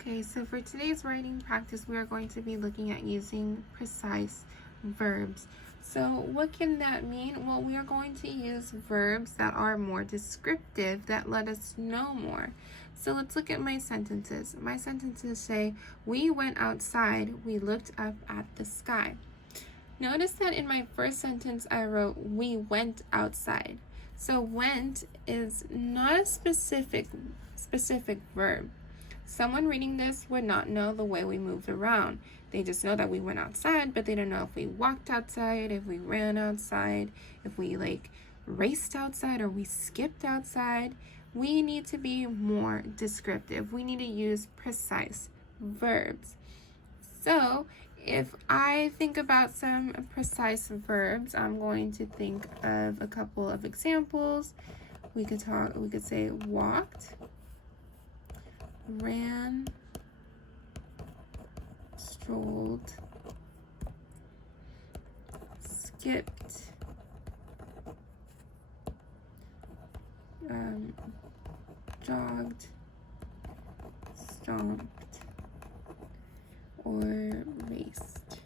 Okay, so for today's writing practice, we are going to be looking at using precise verbs. So what can that mean? Well, we are going to use verbs that are more descriptive, that let us know more. So let's look at my sentences. My sentences say, we went outside, we looked up at the sky. Notice that in my first sentence, I wrote, we went outside. So went is not a specific verb. Someone reading this would not know the way we moved around. They just know that we went outside, but they don't know if we walked outside, if we ran outside, if we raced outside or we skipped outside. We need to be more descriptive. We need to use precise verbs. So if I think about some precise verbs, I'm going to think of a couple of examples. We could say walked, ran, strolled, skipped, jogged, stomped, or raced.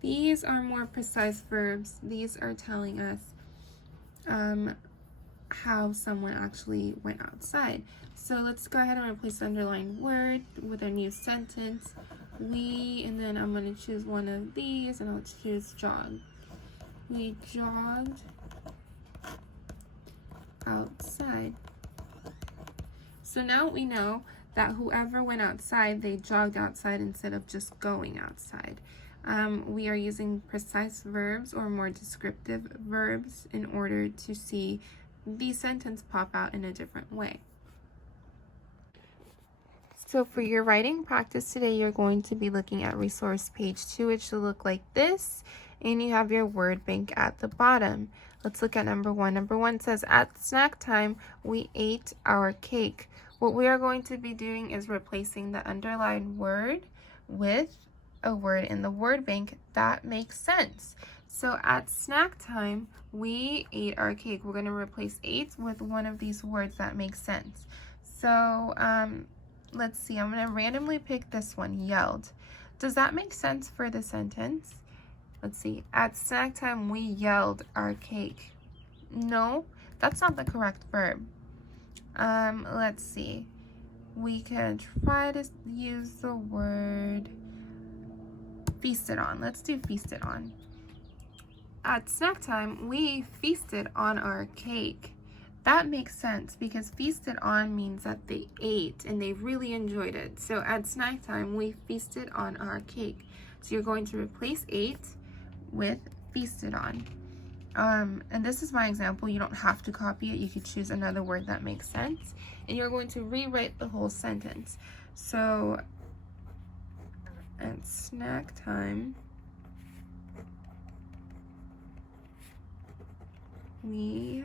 These are more precise verbs. These are telling us how someone actually went outside. So let's go ahead and replace the underlined word with a new sentence. We, and then I'm going to choose one of these, and I'll choose jog. We jogged outside. So now we know that whoever went outside, they jogged outside instead of just going outside. We are using precise verbs or more descriptive verbs in order to see the sentence pop out in a different way. So for your writing practice today, you're going to be looking at resource page 2, which should look like this, and you have your word bank at the bottom. Let's look at number 1. Number 1 says, at snack time, we ate our cake. What we are going to be doing is replacing the underlined word with a word in the word bank that makes sense. So at snack time, we ate our cake. We're going to replace ate with one of these words that makes sense. So let's see, I'm going to randomly pick this one, yelled. Does that make sense for the sentence? Let's see, at snack time, we yelled our cake. No, that's not the correct verb. Let's see, we could try to use the word feasted on. Let's do feasted on. At snack time, we feasted on our cake. That makes sense because feasted on means that they ate and they really enjoyed it. So at snack time, we feasted on our cake. So you're going to replace ate with feasted on. And this is my example. You don't have to copy it. You could choose another word that makes sense. And you're going to rewrite the whole sentence. So at snack time, we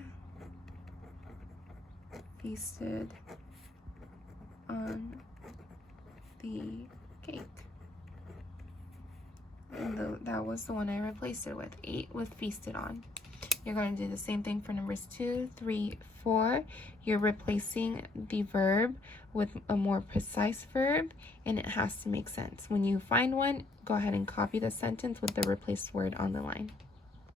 feasted on the cake. And that was the one I replaced it with, ate with feasted on. You're going to do the same thing for numbers 2, 3, 4. You're replacing the verb with a more precise verb, and it has to make sense. When you find one, go ahead and copy the sentence with the replaced word on the line.